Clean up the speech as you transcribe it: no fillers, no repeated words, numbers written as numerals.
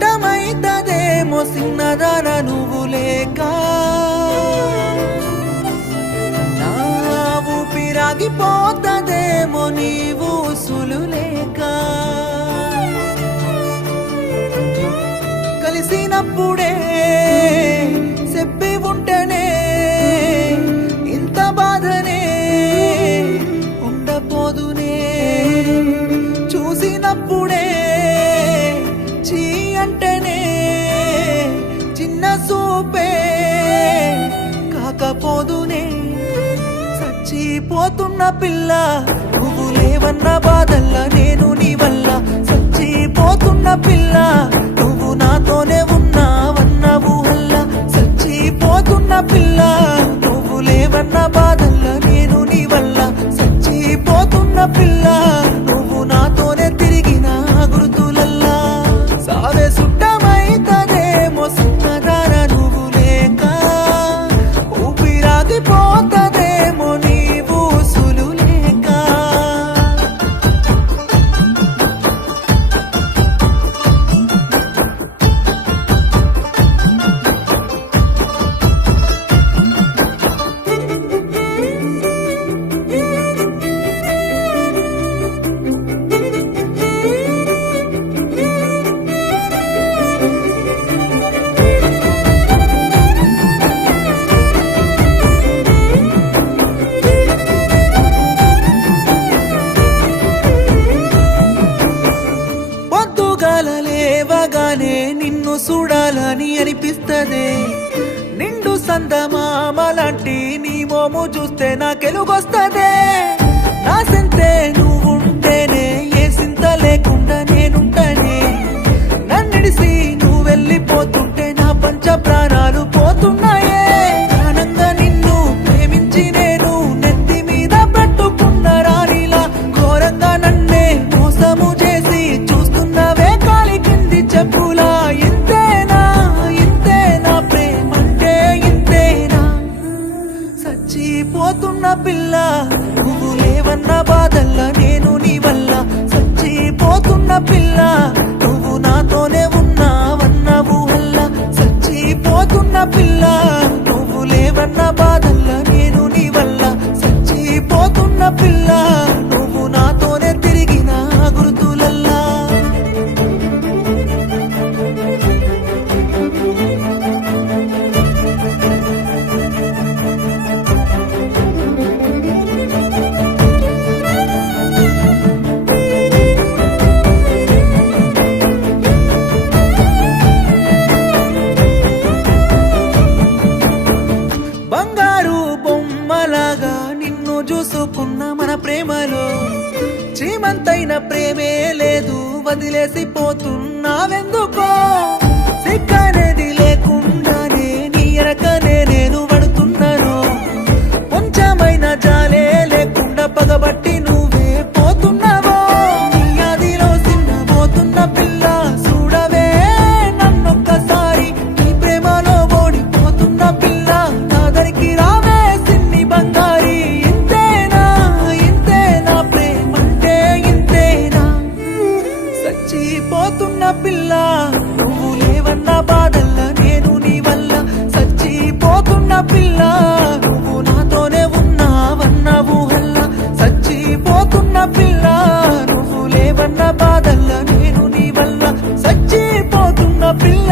సుట్టమైతదేమో సిన్నదాన నువ్వు లేక నా ఊపిరాగిపోతదేమో నీవు ఉసులు లేక కలిసినప్పుడే చెప్పి ఉంటేనే ఇంత బాధనే ఉండపోదునే చూసినప్పుడే చీ అంటేనే చిన్న సూపే కాకపోదునే చచ్చిపోతున్న పిల్ల నువ్వు లేవన్న బాధల్లా నేను నీ వల్ల చచ్చిపోతున్న పిల్ల నువ్వు నాతోనే ఉన్నావన్న ఊహల్లా చచ్చిపోతున్న పిల్ల నువ్వు లేవన్న బాధల్లా నేను నీ వల్ల చచ్చిపోతున్న పిల్ల నువ్వు నాతోనే తిరిగిన గుర్తులల్లా సావే సుట్టమైతదేమో సిన్నదాన నువ్వు లేక ఊపిరాగిపోతదేమో నీవు ఉసులు లేక పొద్దుగాల లేవగానే నిన్ను చూడాలని అనిపిస్తదే నిండు సందమామలాంటి నీ మోము చూస్తే నాకెలుగొస్తదే నా సింతే నువ్వుంటేనే ఏ సింత లేకుండా నేనుంటనే నన్నిడిసి నువ్వు వెళ్ళిపోతుంటే నా పంచ ప్రాణాలు పోతున్నాయే ప్రాణంగా నిన్ను ప్రేమించి నేను నెత్తి మీద పెట్టుకున్న రాణిలా ఘోరంగా నన్నే మోసము చేసి చూస్తున్నవే కాలి కింది చెప్పులా ఇంతేనా ఇంతేనా ప్రేమంటే ఇంతేనా చచ్చిపోతున్న పిల్ల నువ్వు లేవన్న బాధల్లా నేను నీ వల్ల చచ్చిపోతున్న పిల్ల నువ్వు నాతోనే ఉన్నావన్న ఊహల్లా చచ్చిపోతున్న పిల్ల నువ్వు లేవన్న బాధల్లా నేను నీ వల్ల చచ్చిపోతున్న పిల్ల నువ్వు నాతోనే తిరిగిన గుర్తులల్లా బంగారు బొమ్మలాగా నిన్ను చూసుకున్న మన ప్రేమలో శ్రీమంతైన ప్రేమే లేదు వదిలేసి పోతున్నావెందుకో సిగ్గనేది లేకుండానే నీ ఎనకనే నేను పడుతున్నాను కొంచెమైన జాలే లేకుండా పగబట్టి నువ్వే పోతున్నావో నీ ఆదిలో సిన్నబోతున్న పిల్ల చూడవే నన్నొక్కసారి నీ ప్రేమలో ఓడిపోతున్న పిల్ల నాదరికి రావే సిన్ని బంగారి ఇంతేనా ఇంతేనా ప్రేమంటే ఇంతేనా చచ్చిపోతున్న పిల్ల నువ్వు లేవన్న బాధల్లా నేను నీ వల్ల చచ్చిపోతున్న పిల్ల నువ్వు నాతోనే ఉన్నావన్న ఊహల్లా చచ్చిపోతున్న పిల్ల నువ్వు లేవన్న బాధల్లా నేను నీ వల్ల చచ్చిపోతున్న పిల్ల